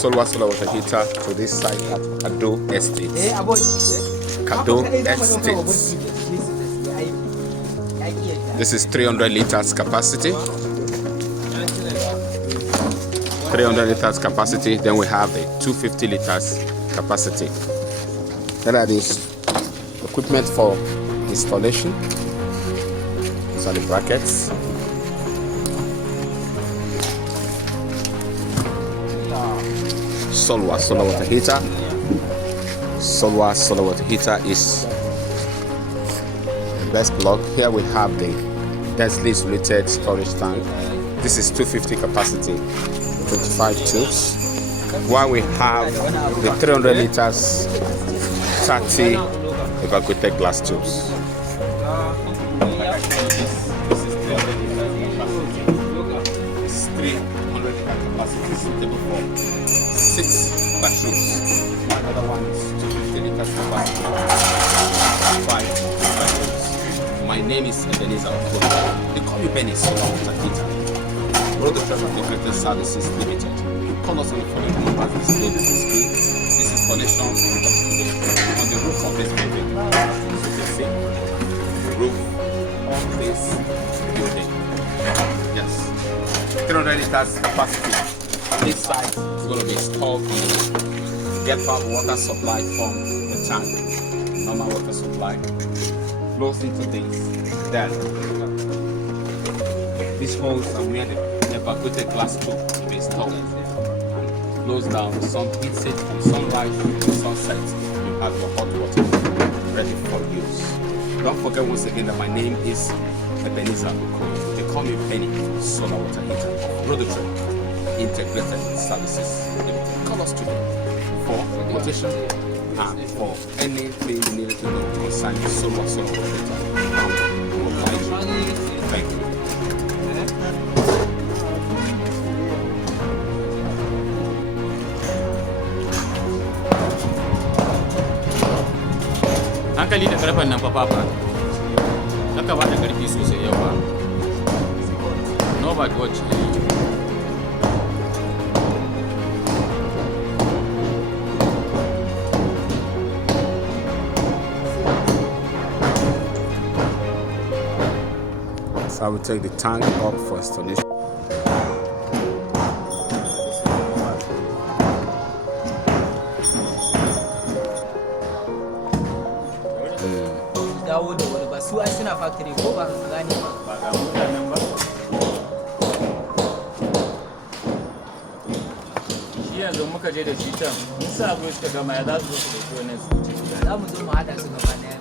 SOLWAH water heater to this site at Kado Estate. Kado Estate. This is 300 liters capacity. 300 liters capacity. Then we have the 250 liters capacity. Then that is equipment for installation. These are the brackets. SOLWAH solar water heater. SOLWAH solar water heater is the best plug. Here we have the densely insulated storage tank. This is 250 capacity, 25 tubes. While we have the 300 liters, 30 evacuated glass tubes. It's 300 capacity, suitable for 6 bathrooms. One other one is 250 liters capacity, 5 bathrooms. My name is Ebenezer. They call me Benny Solar Water Heater. Road Integrated Services Limited. Call us on the phone number displayed on the screen. This installation on the roof of this building. So you can see the roof of this building. Yes. 300 liters capacity. This site is going to be installed on the roof. Get water supply from the tank. Normal water supply. Flows into this. Then these holes are where the evacuated glass tube will be installed. Flows down, the sun heats it from sunrise to sunset. You have your hot water ready for use. Don't forget once again that my name is Ebenezer. They call me Benny Solar Water Heater. Ltrs Integrated Services Limited. Call us today for quotation and for anything you need to know concerning SOLWAH solar water heater. Thank you. hankali da karfan nan fa haka ba da karfi sosai yawa no bad watch So I will take the tank up for installation. dawo da wani ba su ai suna factory ko ba ka gane ba ga mutanen ba shi yanzu muka je da shi can mun sa abu suka gama ya za su zo su dauki wannan su ce za mu zo mu hada su gaba daya